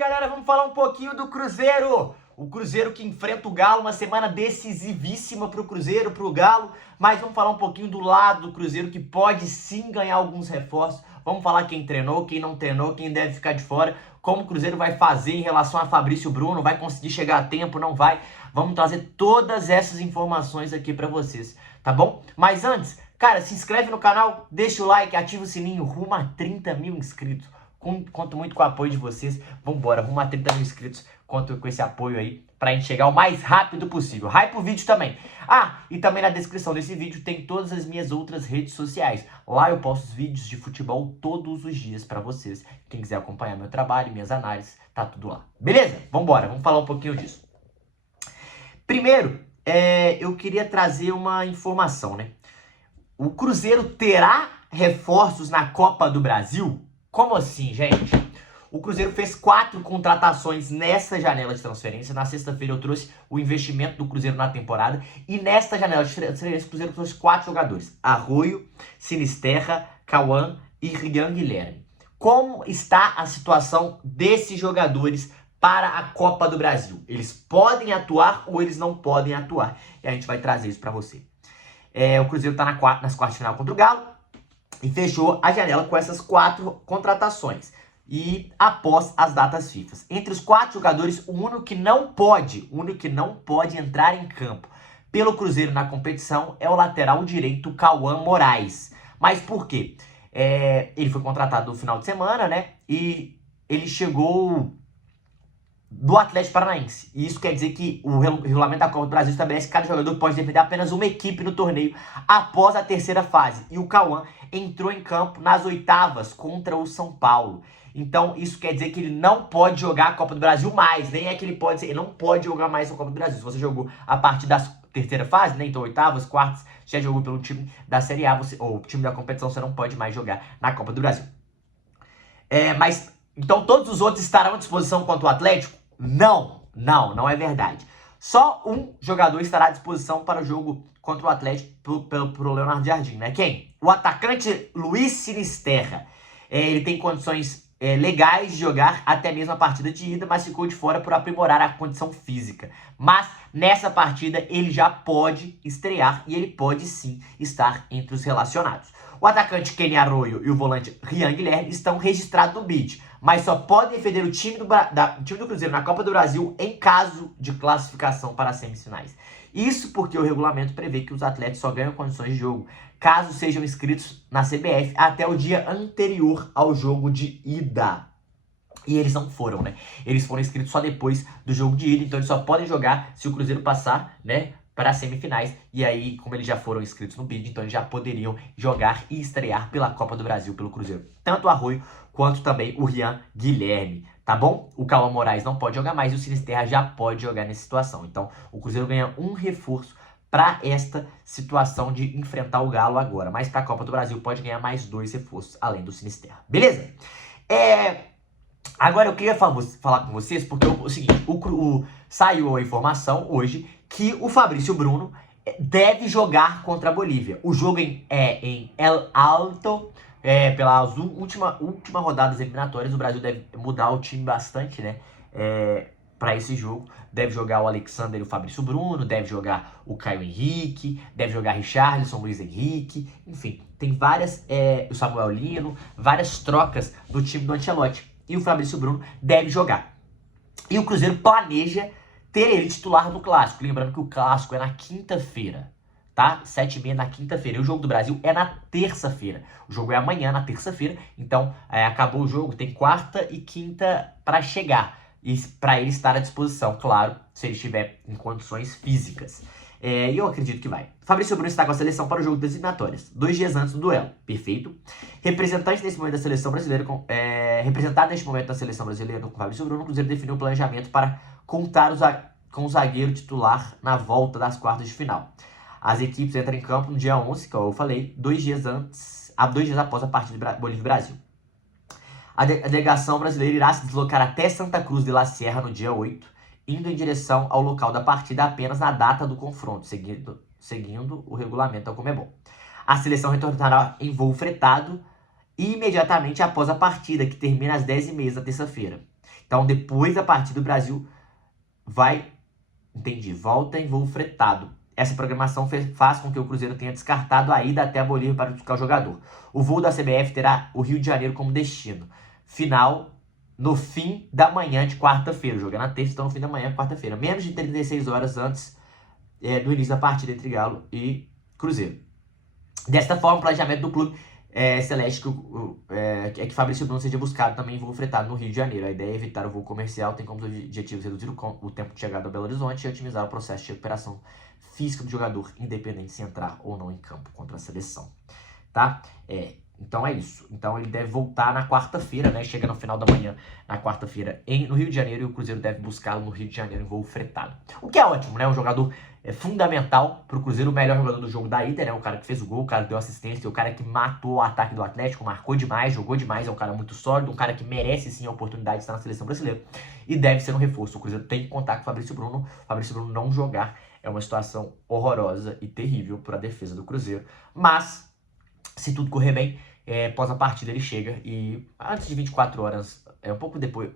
galera, vamos falar um pouquinho do Cruzeiro. O Cruzeiro que enfrenta o Galo, uma semana decisivíssima para o Cruzeiro, para o Galo. Mas vamos falar um pouquinho do lado do Cruzeiro, que pode sim ganhar alguns reforços. Vamos falar quem treinou, quem não treinou, quem deve ficar de fora. Como o Cruzeiro vai fazer em relação a Fabrício Bruno, vai conseguir chegar a tempo, não vai. Vamos trazer todas essas informações aqui para vocês, tá bom? Mas antes, cara, se inscreve no canal, deixa o like, ativa o sininho, rumo a 30 mil inscritos. Conto muito com o apoio de vocês. Vambora, rumo a 30 mil inscritos. Conto com esse apoio aí pra gente chegar o mais rápido possível. Hype o vídeo também. Ah, e também na descrição desse vídeo tem todas as minhas outras redes sociais. Lá eu posto os vídeos de futebol todos os dias pra vocês. Quem quiser acompanhar meu trabalho, minhas análises, tá tudo lá. Beleza? Vambora, vamos falar um pouquinho disso. Primeiro, eu queria trazer uma informação, né? O Cruzeiro terá reforços na Copa do Brasil? Como assim, gente? O Cruzeiro fez 4 contratações nessa janela de transferência. Na sexta-feira eu trouxe o investimento do Cruzeiro na temporada. E nesta janela de transferência, o Cruzeiro trouxe 4 jogadores. Arroio, Sinisterra, Cauã e Rian Guilherme. Como está a situação desses jogadores para a Copa do Brasil? Eles podem atuar ou eles não podem atuar? E a gente vai trazer isso para você. O Cruzeiro está nas quartas de final contra o Galo e fechou a janela com essas 4 contratações. E após as datas FIFA. Entre os 4 jogadores, o único que não pode entrar em campo pelo Cruzeiro na competição é o lateral direito Cauã Moraes. Mas por quê? Ele foi contratado no final de semana, né? E ele chegou do Atlético Paranaense. E isso quer dizer que o regulamento da Copa do Brasil estabelece que cada jogador pode defender apenas uma equipe no torneio após a terceira fase. E o Cauã entrou em campo nas oitavas contra o São Paulo. Então, isso quer dizer que ele não pode jogar a Copa do Brasil mais. Nem é que ele pode ser, ele não pode jogar mais a Copa do Brasil. Se você jogou a partir da terceira fase, né? Então, oitavas, quartas, já jogou pelo time da Série A, ou time da competição, você não pode mais jogar na Copa do Brasil. Então, todos os outros estarão à disposição contra o Atlético? Não é verdade. Só um jogador estará à disposição para o jogo contra o Atlético pro Leonardo Jardim, né? Quem? O atacante Luiz Sinisterra. Ele tem condições legais de jogar até mesmo a partida de ida, mas ficou de fora por aprimorar a condição física. Mas nessa partida ele já pode estrear e ele pode sim estar entre os relacionados. O atacante Kenny Arroyo e o volante Rian Guilherme estão registrados no BID, mas só podem defender o time do Cruzeiro na Copa do Brasil em caso de classificação para as semifinais. Isso porque o regulamento prevê que os atletas só ganham condições de jogo caso sejam inscritos na CBF até o dia anterior ao jogo de ida. E eles não foram, né? Eles foram inscritos só depois do jogo de ida, então eles só podem jogar se o Cruzeiro passar, né, para as semifinais. E aí, como eles já foram inscritos no BID, então eles já poderiam jogar e estrear pela Copa do Brasil pelo Cruzeiro. Tanto o Arroio quanto também o Rian Guilherme, tá bom? O Cauã Moraes não pode jogar mais e o Sinisterra já pode jogar nessa situação. Então, o Cruzeiro ganha um reforço para esta situação de enfrentar o Galo agora. Mas para a Copa do Brasil pode ganhar mais 2 reforços, além do Sinisterra. Beleza? Agora eu queria falar com vocês, porque o seguinte, saiu a informação hoje que o Fabrício Bruno deve jogar contra a Bolívia. O jogo é em El Alto, pela última rodada das eliminatórias. O Brasil deve mudar o time bastante, né? Para esse jogo, deve jogar o Alexander e o Fabrício Bruno, deve jogar o Caio Henrique, deve jogar Richarlison, Luiz Henrique, enfim, tem várias, o Samuel Lino, várias trocas no time do Ancelotti. E o Fabrício Bruno deve jogar. E o Cruzeiro planeja ter ele titular no Clássico. Lembrando que o Clássico é na quinta-feira, tá? 7h30 na quinta-feira. E o jogo do Brasil é na terça-feira. O jogo é amanhã, na terça-feira. Então, acabou o jogo, tem quarta e quinta para chegar. E para ele estar à disposição, claro, se ele estiver em condições físicas. E eu acredito que vai. Fabrício Bruno está com a seleção para o jogo das eliminatórias, 2 dias antes do duelo. Perfeito. Representante nesse momento da seleção brasileira, representado neste momento da seleção brasileira com o Fabrício Bruno, o Cruzeiro definiu o planejamento para contar com o zagueiro titular na volta das quartas de final. As equipes entram em campo no dia 11, como eu falei, 2 dias após a partida de Bolívia e Brasil. A delegação brasileira irá se deslocar até Santa Cruz de la Sierra no dia 8, indo em direção ao local da partida apenas na data do confronto, seguindo o regulamento da Conmebol. A seleção retornará em voo fretado imediatamente após a partida, que termina às 10h30 da terça-feira. Então, depois da partida, o Brasil vai... Entendi. Volta em voo fretado. Essa programação faz com que o Cruzeiro tenha descartado a ida até a Bolívia para buscar o jogador. O voo da CBF terá o Rio de Janeiro como destino. Final no fim da manhã de quarta-feira. O jogo é na terça, então no fim da manhã, quarta-feira. Menos de 36 horas antes do início da partida entre Galo e Cruzeiro. Desta forma, o planejamento do clube celeste é que Fabrício Bruno seja buscado também em voo fretado no Rio de Janeiro. A ideia é evitar o voo comercial, tem como objetivo reduzir o tempo de chegada a Belo Horizonte e otimizar o processo de recuperação física do jogador, independente se entrar ou não em campo contra a seleção. Tá? Então é isso. Então ele deve voltar na quarta-feira, né? Chega no final da manhã, na quarta-feira, no Rio de Janeiro, e o Cruzeiro deve buscá-lo no Rio de Janeiro em voo fretado. O que é ótimo, né? Um jogador fundamental pro Cruzeiro, o melhor jogador do jogo da ida, né? O cara que fez o gol, o cara que deu assistência, o cara que matou o ataque do Atlético, marcou demais, jogou demais, é um cara muito sólido, um cara que merece sim a oportunidade de estar na seleção brasileira e deve ser um reforço. O Cruzeiro tem que contar com o Fabrício Bruno. O Fabrício Bruno não jogar é uma situação horrorosa e terrível para a defesa do Cruzeiro, mas se tudo correr bem, após a partida ele chega e antes de 24 horas, um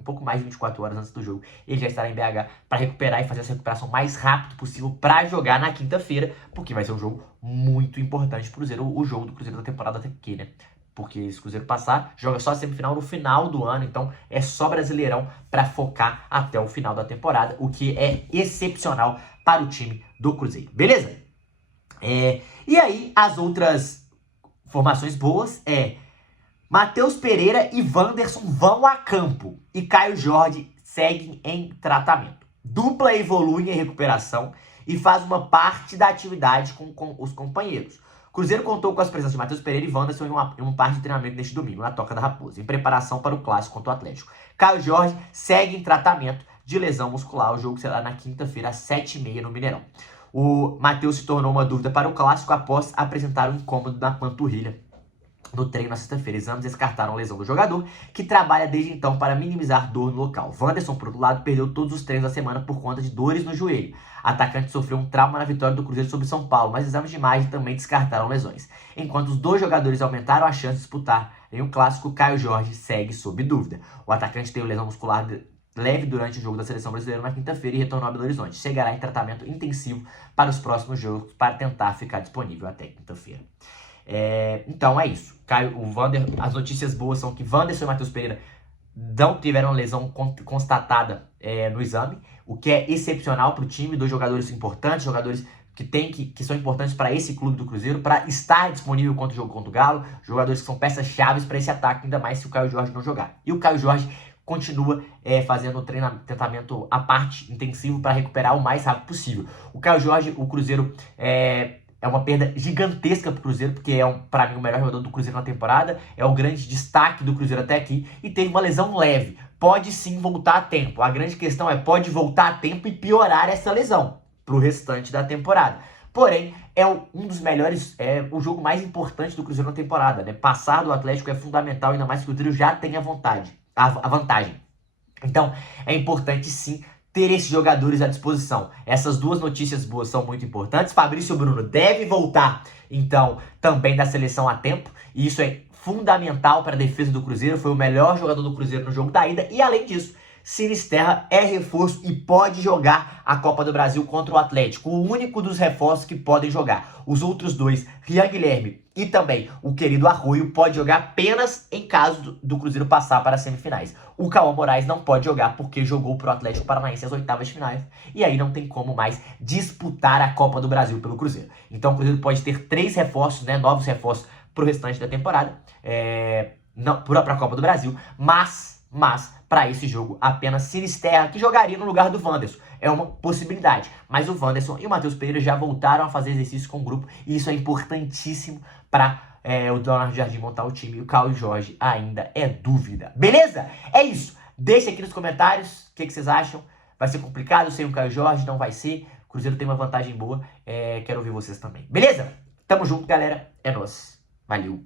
pouco mais de 24 horas antes do jogo, ele já estará em BH para recuperar e fazer essa recuperação mais rápido possível para jogar na quinta-feira, porque vai ser um jogo muito importante pro Cruzeiro, o jogo do Cruzeiro da temporada até aqui, né? Porque se o Cruzeiro passar, joga só a semifinal no final do ano, então é só Brasileirão para focar até o final da temporada, o que é excepcional para o time do Cruzeiro, beleza? E aí, as outras formações boas Matheus Pereira e Wanderson vão a campo e Caio Jorge seguem em tratamento. Dupla evolui em recuperação e faz uma parte da atividade com os companheiros. Cruzeiro contou com as presenças de Matheus Pereira e Wanderson em uma parte de treinamento neste domingo, na Toca da Raposa, em preparação para o clássico contra o Atlético. Caio Jorge segue em tratamento de lesão muscular. O jogo será na quinta-feira, às 7h30 no Mineirão. O Matheus se tornou uma dúvida para o clássico após apresentar um incômodo na panturrilha no treino na sexta-feira. Exames descartaram a lesão do jogador, que trabalha desde então para minimizar dor no local. Wanderson, por outro lado, perdeu todos os treinos da semana por conta de dores no joelho. A atacante sofreu um trauma na vitória do Cruzeiro sobre São Paulo, mas exames de imagem também descartaram lesões. Enquanto os dois jogadores aumentaram a chance de disputar em um clássico, Caio Jorge segue sob dúvida. O atacante teve lesão muscular leve durante o jogo da seleção brasileira na quinta-feira e retornou a Belo Horizonte. Chegará em tratamento intensivo para os próximos jogos para tentar ficar disponível até quinta-feira. Então é isso. As notícias boas são que Wanderson e Matheus Pereira não tiveram lesão constatada no exame, o que é excepcional para o time. Dois jogadores importantes, jogadores que são importantes para esse clube do Cruzeiro, para estar disponível contra o jogo contra o Galo, jogadores que são peças-chave para esse ataque, ainda mais se o Caio Jorge não jogar. E o Caio Jorge continua fazendo um tratamento à parte, intensivo, para recuperar o mais rápido possível. O Caio Jorge, o Cruzeiro é uma perda gigantesca pro Cruzeiro, porque é, para mim, o melhor jogador do Cruzeiro na temporada, é o grande destaque do Cruzeiro até aqui, e teve uma lesão leve. Pode sim voltar a tempo. A grande questão pode voltar a tempo e piorar essa lesão pro restante da temporada. Porém, é um dos melhores, o jogo mais importante do Cruzeiro na temporada, né? Passar do Atlético é fundamental, ainda mais que o Cruzeiro já tem a vantagem. Então, é importante sim ter esses jogadores à disposição. Essas duas notícias boas são muito importantes. Fabrício Bruno deve voltar, então, também da seleção a tempo. E isso é fundamental para a defesa do Cruzeiro. Foi o melhor jogador do Cruzeiro no jogo da ida. E, além disso, Sinisterra é reforço e pode jogar a Copa do Brasil contra o Atlético. O único dos reforços que podem jogar. Os outros dois, Rian Guilherme e também o querido Arroio, pode jogar apenas em caso do Cruzeiro passar para as semifinais. O Cauã Moraes não pode jogar porque jogou para o Atlético Paranaense às oitavas de finais. E aí não tem como mais disputar a Copa do Brasil pelo Cruzeiro. Então o Cruzeiro pode ter 3 reforços, né, novos reforços para o restante da temporada. Para a Copa do Brasil, mas para esse jogo apenas Sinisterra, que jogaria no lugar do Wanderson. É uma possibilidade, mas o Wanderson e o Matheus Pereira já voltaram a fazer exercício com o grupo, e isso é importantíssimo para o Leonardo Jardim montar o time. E o Caio Jorge ainda é dúvida. Beleza? É isso. Deixa aqui nos comentários o que vocês acham. Vai ser complicado sem o Caio Jorge? Não vai ser. O Cruzeiro tem uma vantagem boa. Quero ouvir vocês também. Beleza? Tamo junto, galera. É nóis. Valeu.